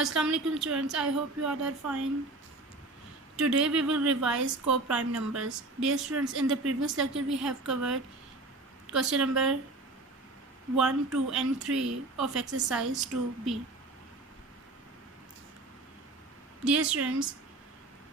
Assalamu alaikum students, I hope you all are fine. Today we will revise co-prime numbers. Dear students, in the previous lecture we have covered question number 1, 2 and 3 of exercise 2b. Dear students,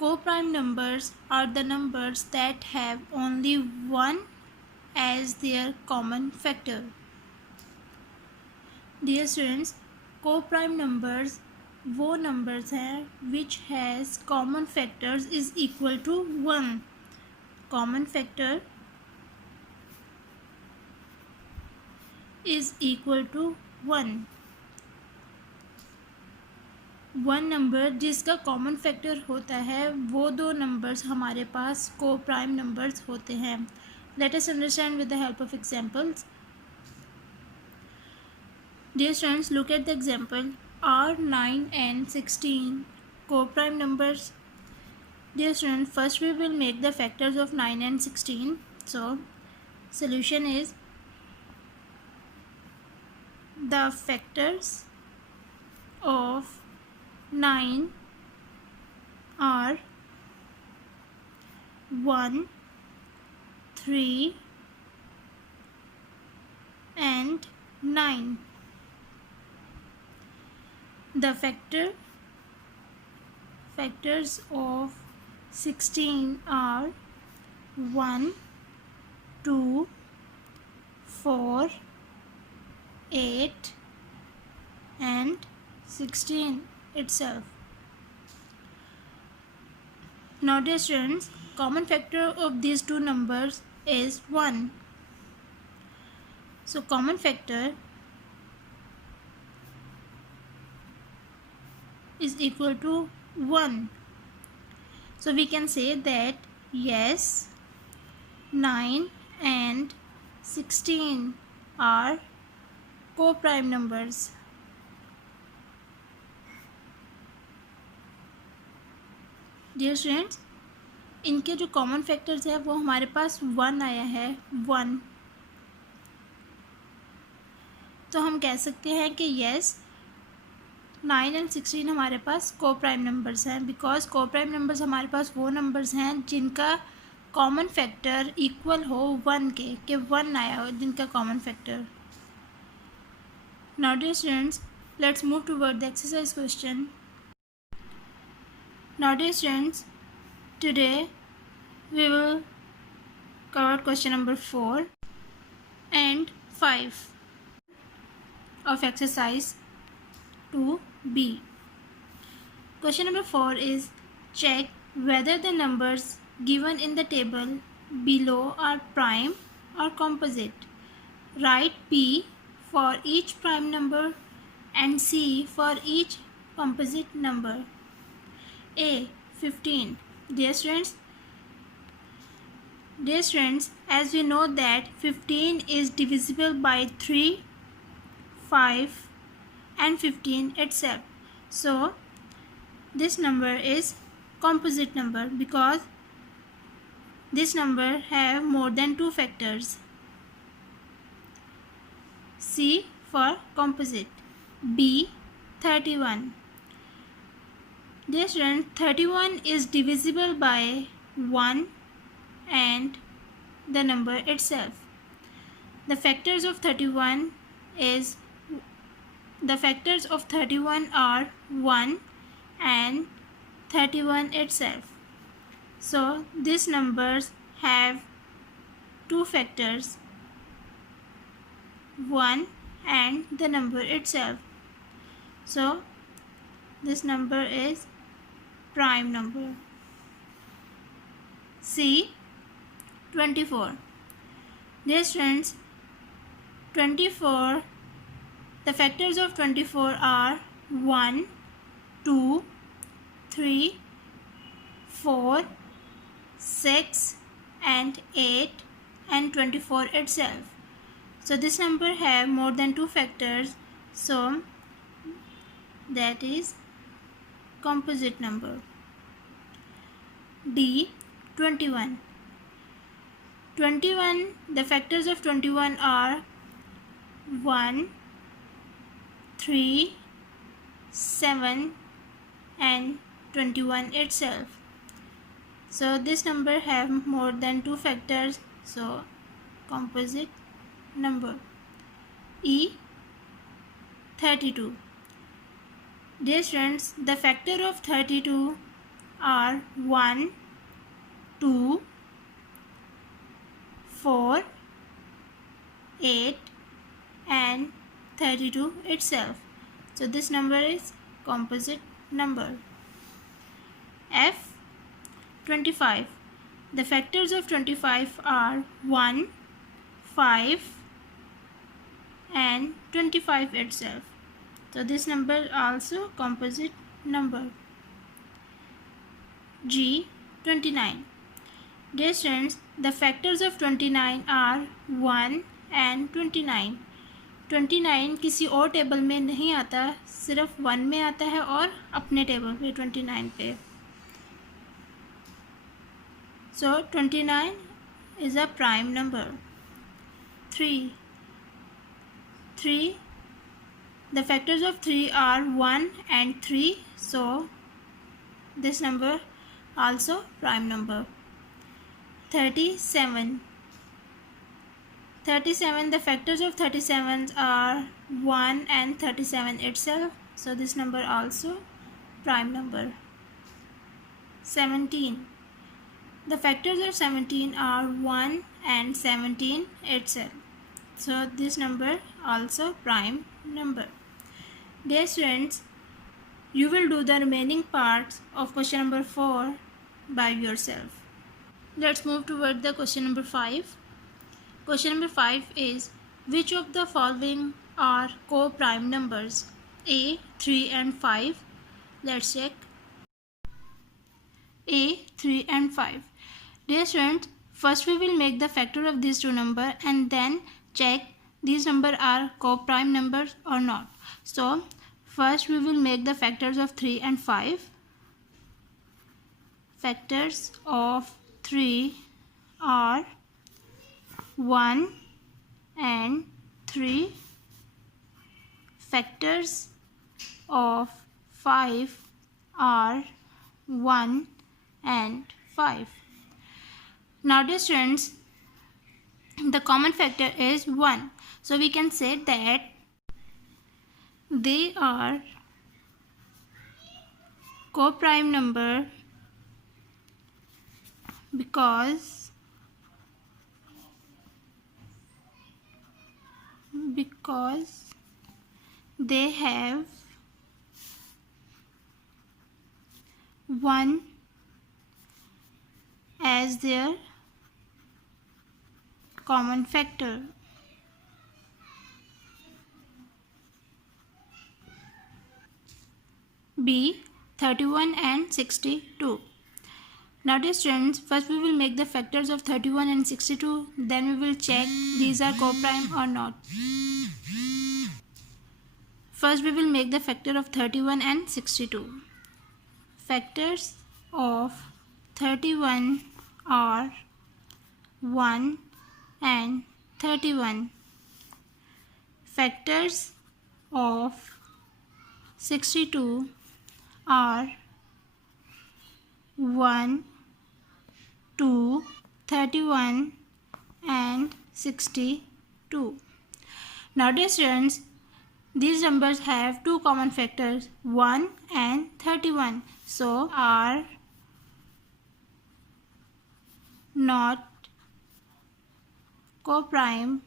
co-prime numbers are the numbers that have only one as their common factor. Dear students, co-prime numbers वो numbers हैं which has common factors is equal to 1. Common factor is equal to 1. One number जिसका common factor होता है वो दो numbers हमारे पास को prime numbers होते हैं. Let us understand with the help of examples. Dear students, look at the example. Are 9 and 16 co-prime numbers? Dear students, first we will make the factors of 9 and 16. So, solution is the factors of 9 are 1, 3 and 9. The factors of 16 are 1, 2, 4, 8 and 16 itself. Now dear students, common factor of these two numbers is 1. So common factor is equal to 1. So we can say that yes, 9 and 16 are co-prime numbers. Dear students, इनके जो common factors है वो हमारे पास 1 आया है. 1 तो हम कह सकते हैं कि yes, 9 एंड 16 हमारे पास को प्राइम नंबर्स हैं. बिकॉज को प्राइम नंबर्स हमारे पास वो नंबर्स हैं जिनका कॉमन फैक्टर इक्वल हो 1 के, कि 1 आया हो जिनका common factor. Now dear students, let's move toward the exercise question. Now dear students, today we will cover question number 4 and 5 of exercise 2b. Question number 4 is check whether the numbers given in the table below are prime or composite. Write P for each prime number and C for each composite number. A. 15. Dear students, as we know that 15 is divisible by 3, 5 and 15 itself. So this number is composite number because this number have more than 2 factors. C for composite. B. 31. Dear students, 31 is divisible by 1 and the number itself. The factors of 31 are 1 and 31 itself. So these numbers have 2 factors, 1 and the number itself. So this number is prime number. C. 24. Dear students, 24, the factors of 24 are 1, 2, 3, 4, 6 and 8 and 24 itself. So this number have more than 2 factors, so that is composite number. D. 21. 21, the factors of 21 are 1, 3, 7 and 21 itself. So this number have more than 2 factors, so composite number. E 32. Dear students, the factor of 32 are 1, 2, 4, 8 and 32 itself. So this number is composite number. F 25. The factors of 25 are 1, 5 and 25 itself. So this number also composite number. G 29. Dear students, the factors of 29 are 1 and 29. 29 किसी और table में नहीं आता, सिर्फ 1 में आता है और अपने टेबल पे 29 पे. So 29 is a prime number. 3. The factors of 3 are 1 and 3. So this number also prime number. 37. The factors of 37 are 1 and 37 itself. So this number also prime number. 17. The factors of 17 are 1 and 17 itself. So this number also prime number. Dear students, you will do the remaining parts of question number 4 by yourself. Let's move toward the question number 5. Question number 5 is, which of the following are co-prime numbers? A 3 and 5. Let's check. A 3 and 5. Dear students, first we will make the factor of these two numbers and then check these numbers are co-prime numbers or not. So first we will make the factors of 3 and 5. Factors of 3 are 1 and 3. Factors of 5 are 1 and 5. Now dear students, the common factor is 1. So we can say that they are co-prime number because they have 1 as their common factor. B 31 and 62. Now dear students, first we will make the factors of 31 and 62, then we will check these are co-prime or not. First we will make the factor of 31 and 62. Factors of 31 are 1 and 31. Factors of 62 are 1, 2, 31 and 62. Now dear students, these numbers have two common factors, 1 and 31. So are not co-prime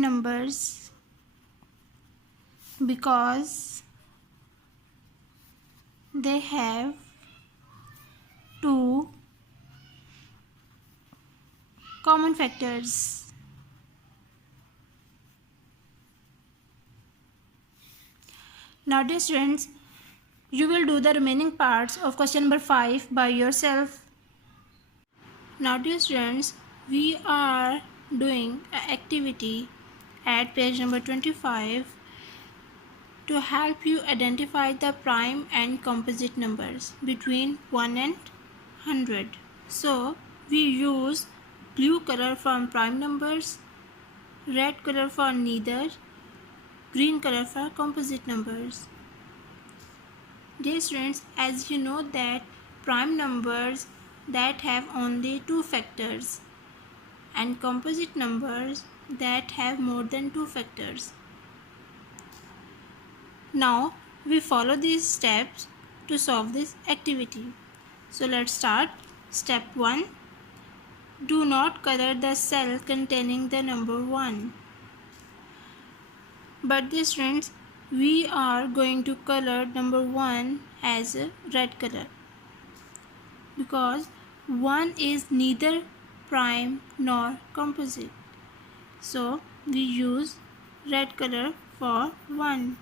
numbers because they have two common factors. Now dear students, you will do the remaining parts of question number 5 by yourself. Now dear students, we are doing an activity at page number 25 to help you identify the prime and composite numbers between 1 and 100. So we use blue color from prime numbers, red color for neither, green color for composite numbers. Dear students, as you know that prime numbers that have only two factors and composite numbers that have more than two factors. Now we follow these steps to solve this activity. So let's start. Step 1. Do not color the cell containing the number 1. But dear students, we are going to color number 1 as a red color because 1 is neither prime nor composite. So we use red color for 1.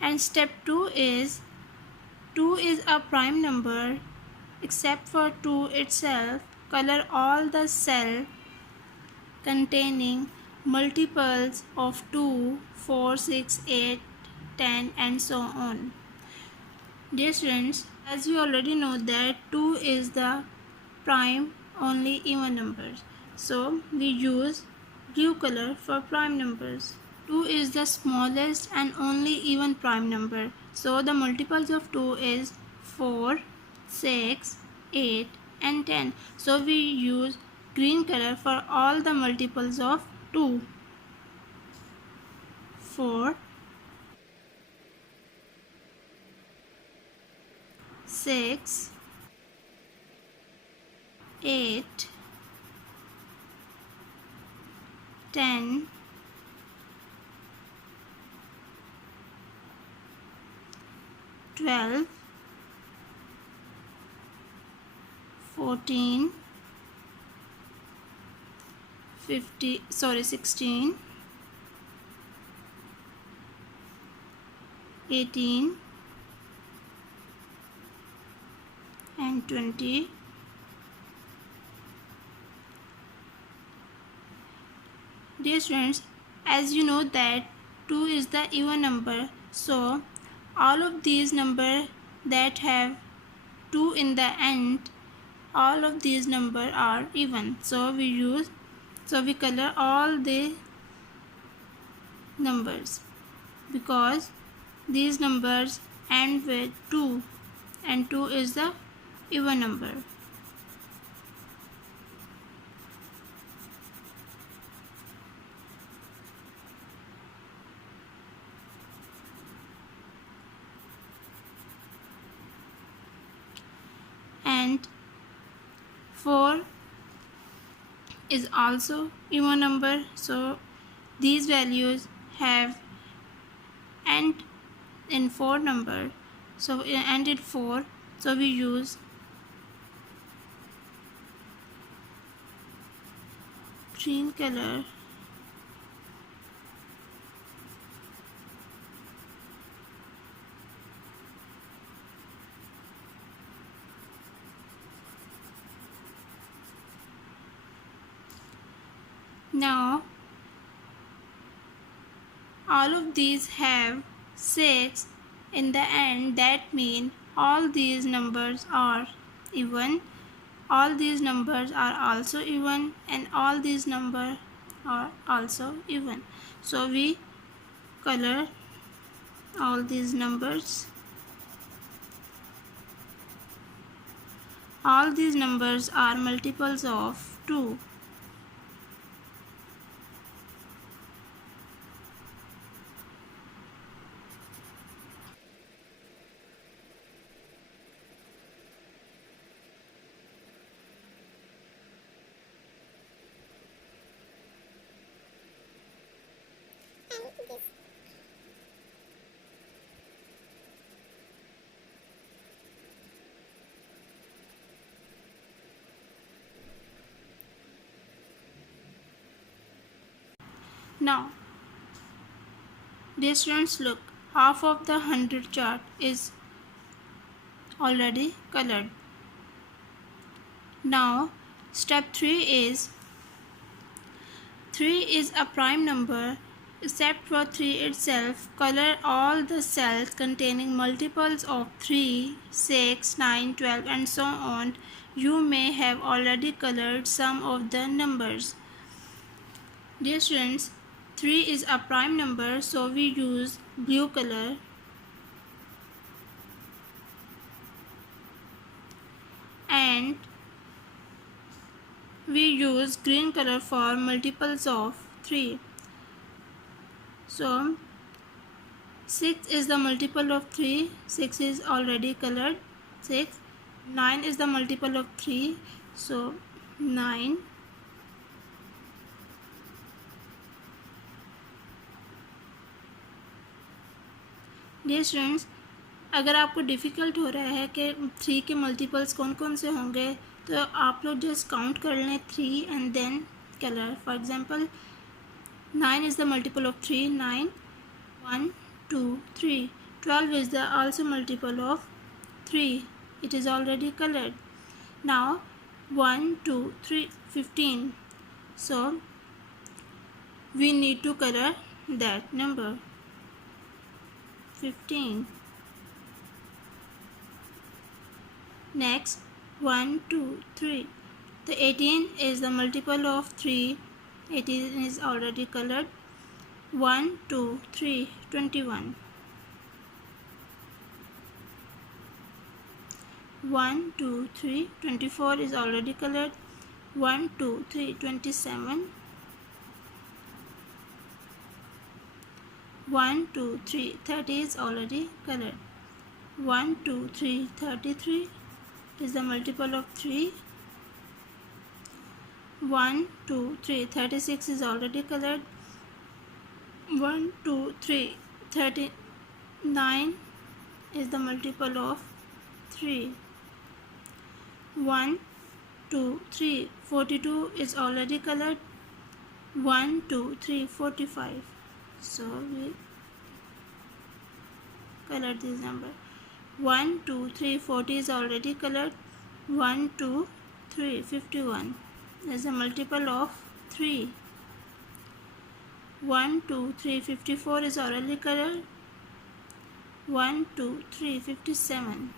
And step 2 is a prime number except for 2 itself. Color all the cell containing multiples of 2, 4, 6, 8, 10 and so on. Dear students, as you already know that 2 is the prime only even numbers. So we use blue color for prime numbers. 2 is the smallest and only even prime number. So the multiples of 2 is 4, 6, 8 and 10. So we use green color for all the multiples of 2. 4, 6, 8, 10, 12, 14, 16, 18 and 20. Dear students, as you know that 2 is the even number, so all of these numbers that have 2 in the end, all of these numbers are even. So we color all the numbers because these numbers end with 2 and 2 is the even number. And 4 is also even number, so these values have end in 4 number, so end in 4, so we use green color now. All of these have 6 in the end, that means all these numbers are even, all these numbers are also even, and all these numbers are also even. So we color all these numbers. All these numbers are multiples of 2. Now, dear students, look, half of the 100 chart is already colored. Now, step 3 is a prime number Except for 3 itself, color all the cells containing multiples of 3, 6, 9, 12, and so on. You may have already colored some of the numbers. Dear students, 3 is a prime number, so we use blue color. And we use green color for multiples of 3. So 6 is the multiple of 3. 6 is already colored. 6. 9 is the multiple of 3. So 9. Dear students, अगर आपको difficult हो रहा है कि 3 के multiples कौन कौन से होंगे, तो आप लोग जस्ट काउंट कर लें 3 and then colour. For example 9 is the multiple of 3. 9. 1, 2, 3. 12 is the also multiple of 3. It is already colored. Now 1, 2, 3, 15. So we need to color that number 15. Next 1, 2, 3. The 18 is the multiple of 3. 18 is already colored. 1, 2, 3, 21. 1, 2, 3, 24 is already colored. 1, 2, 3, 27. 1, 2, 3, 30 is already colored. 1, 2, 3, 33 is the multiple of 3. 1, 2, 3, 36 is already colored. 1, 2, 3, 39 is the multiple of 3. 1, 2, 3, 42 is already colored. 1, 2, 3, 45. So we color this number. 1, 2, 3, 40 is already colored. 1, 2, 3, 51 is a multiple of 3. 1, 2, 3, 54 is already colored. 1, 2, 3, 57.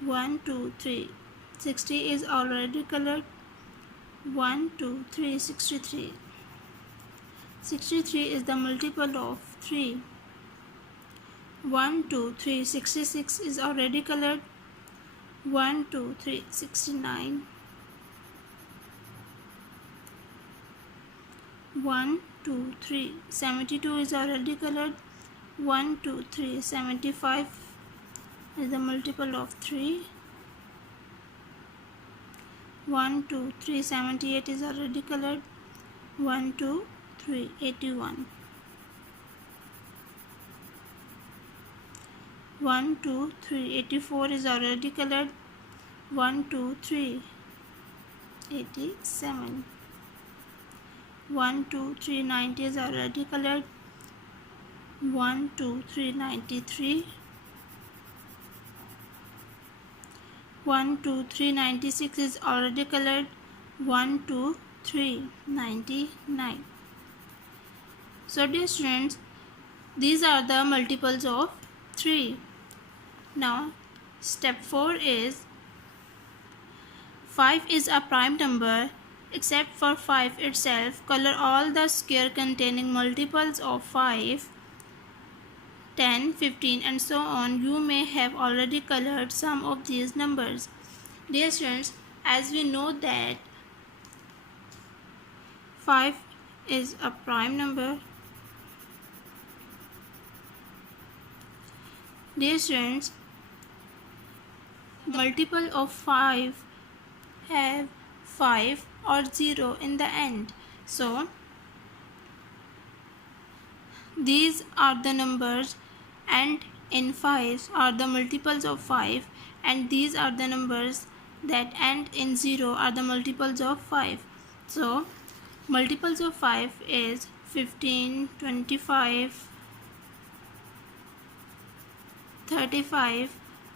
1, 2, 3, 60 is already colored. 1, 2, 3, 63. 63 is the multiple of 3. 1, 2, 3, 66 is already colored. 1, 2, 3, 69. 1, 2, 3, 72 is already colored. 1, 2, 3, 75 is the multiple of 3. 1, 2, 3, 78 is already colored. 1, 2, 3, 81. 1, 2, 3, 84 is already colored. 1, 2, 3, 87. 1, 2, 3, 90 is already colored. 1, 2, 3, 93. 1, 2, 3, 96 is already colored. 1, 2, 3, 99. So dear students, these are the multiples of 3. Now step 4 is 5 is a prime number. Except for 5 itself, color all the square containing multiples of 5, 10, 15 and so on. You may have already colored some of these numbers. Dear students, as we know that 5 is a prime number. Dear students, multiple of 5 have 5 or 0 in the end. So these are the numbers and in 5 are the multiples of 5, and these are the numbers that end in 0 are the multiples of 5. So multiples of 5 is 15, 25, 35,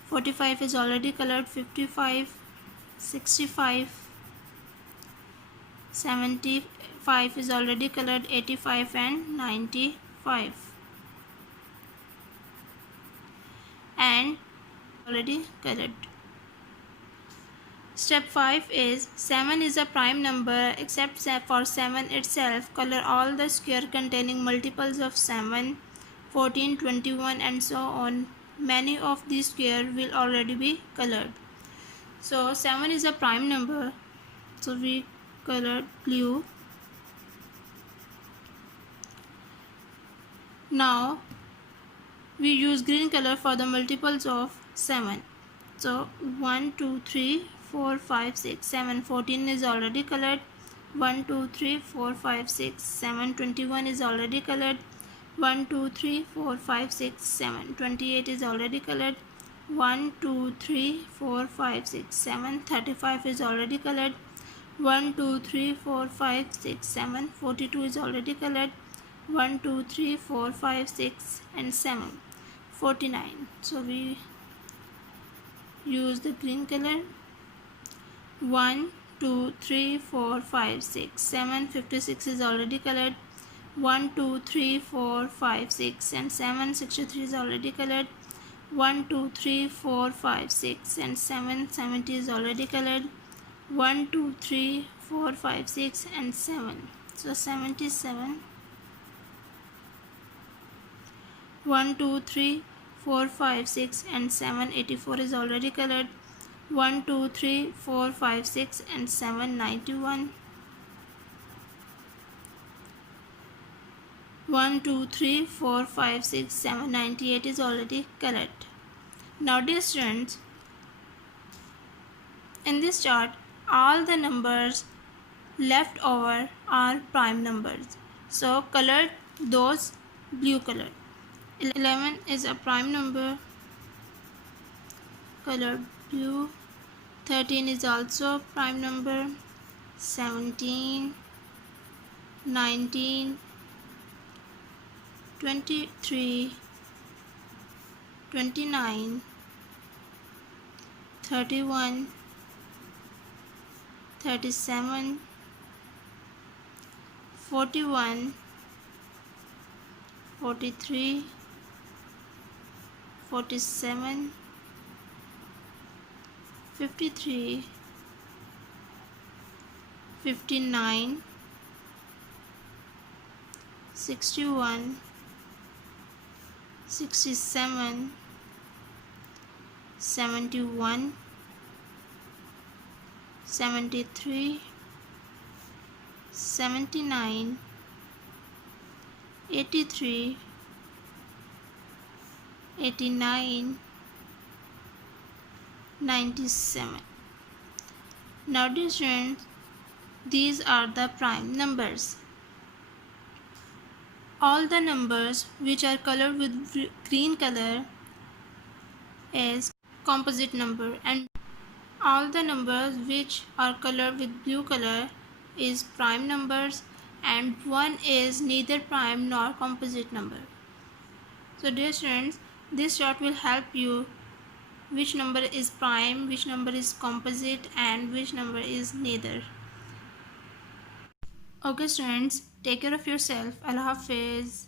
45 is already colored, 55, 65, 75 is already colored, 85 and 95 and already colored. Step 5 is 7 is a prime number except for 7 itself. Color all the square containing multiples of 7, 14, 21 and so on. Many of these squares will already be colored. So 7 is a prime number. So we colored blue. Now we use green color for the multiples of 7. So 1, 2, 3, 4, 5, 6, 7, 14 is already colored. 1, 2, 3, 4, 5, 6, 7, 21 is already colored. 1, 2, 3, 4, 5, 6, 7, 28 is already colored. 1, 2, 3, 4, 5, 6, 7, 35 is already colored. 1, 2, 3, 4, 5, 6, 7, 42 is already colored. 1, 2, 3, 4, 5, 6 and 7, 49. So we use the green color. 1, 2, 3, 4, 5, 6, 7, 56 is already colored. 1, 2, 3, 4, 5, 6 and 7, 63 is already colored. 1, 2, 3, 4, 5, 6 and 7, 70 is already colored. 1, 2, 3, 4, 5, 6 and 7. So 77. 1, 2, 3, 4, 5, 6 and 7, 84 is already colored. 1, 2, 3, 4, 5, 6 and 7, 91. 1, 2, 3, 4, 5, 6, 7, 98 is already colored. Now dear students, in this chart all the numbers left over are prime numbers. So color those blue color. 11 is a prime number, colored blue. 13 is also a prime number. 17, 19, 23, 29, 31, 37, 41, 43, 47, 53, 59, 61, 67, 71, 73, 79, 83, 89, 97. Now dear students, these are the prime numbers. All the numbers which are colored with green color is composite number, and all the numbers which are colored with blue color is prime numbers, and one is neither prime nor composite number. So dear students, this chart will help you which number is prime, which number is composite and which number is neither. Okay students, take care of yourself. Allah Hafiz.